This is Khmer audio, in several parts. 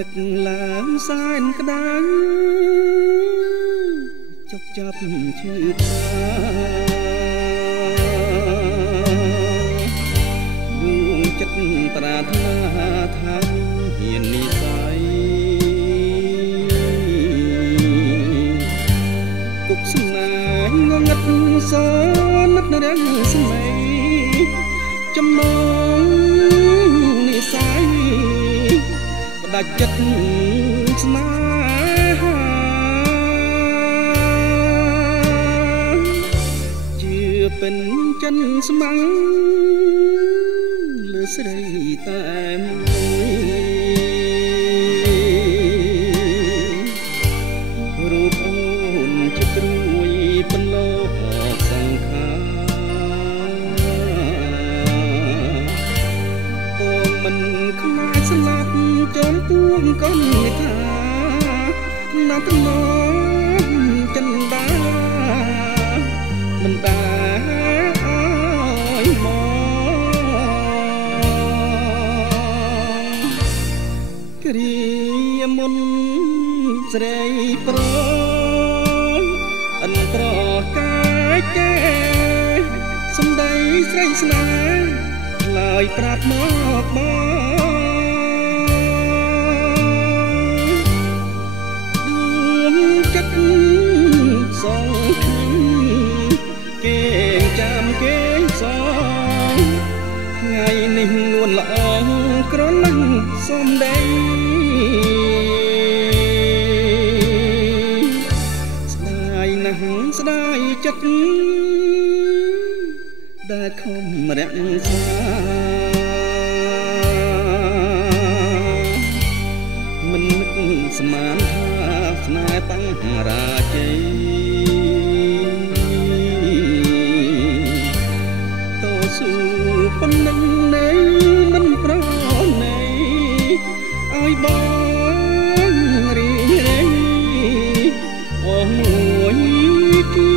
នឹកឡើងសែនក្តៅចុកចាប់ឈឺថាដួងចិត្តប្រាថ្នាថាហ៊ាននិស័យទុកស្នេហ៍ងងឹតសនឹករាំងស្មីចំណងនិស័យផ្ដាច់ចិត្តស្នេហាជឿเป็นចិនស្មៅលើស្រីតែមួយរូបអូនជាព្រួយបន្លកសង្ខារបងមិនខ្លាចស្លាប់ចំទួងកូននិថាណាត់ណចិនដាមិនដែរអើយមកគ្រាមុនស្រីប្រុសអន្ត្រកាយគេសំដីស្រីស្នេហ៍ឡើយប្រាប់មកចិត្តសងគេចាំគេសងថ្ងៃនេះងួនល្អក្រណាស់សំដីស្ដាយណាស់ស្ដាយចិត្តដែលខំរក្សាមិននឹកស្មានថាស្នេហ៍បង្រាជ័យតស៊ូប៉ុណ្ណឹងនៃមិនប្រណីឲ្យបងរីរៃអស់មួយជី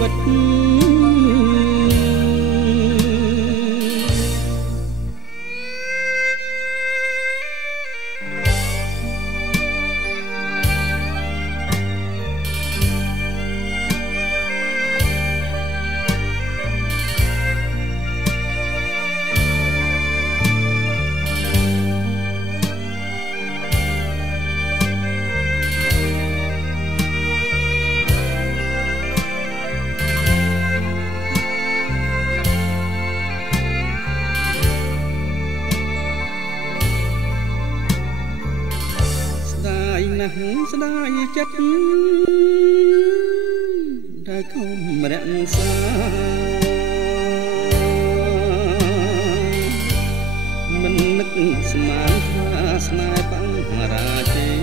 វិតស្ដាយចិត្តដែលខំរក្សាមិននឹកស្មានថាស្នេហ៍បង្រាជ័យ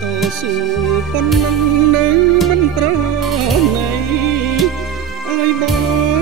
តស៊ូប៉ុណ្ណឹងនៅមិនប្រណីឲ្យបង